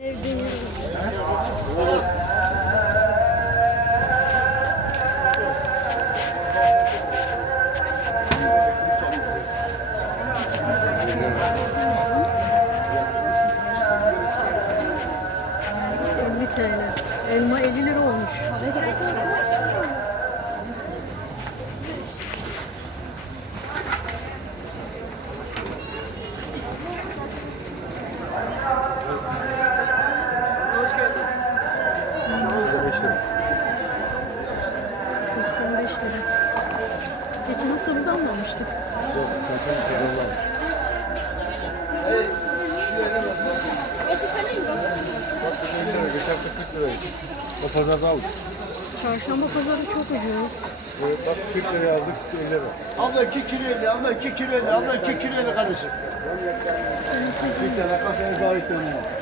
Evde yiyoruz. ...50 TL. Elma 50 lira olmuş. 85 lira. Geçen hafta buradan mı almıştık? Yok, zaten kazanlar. Bak bu 50 lira, geçen hafta 40 liraydı. O pazarda aldık. Çarşamba pazarı çok ucuz. Evet, bak 40 liraya aldık, 50 lira. Abla 2 kilo 50, abla 2 kilo 50, abla 2 kilo 50 kardeşim. Bir sene kasanız daha ihtiyacım var.